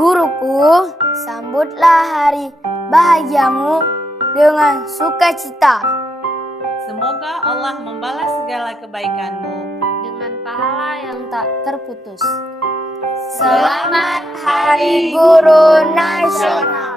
Guruku, sambutlah hari bahagiamu dengan sukacita. Semoga Allah membalas segala kebaikanmu dengan pahala yang tak terputus. Selamat Hari Guru Nasional.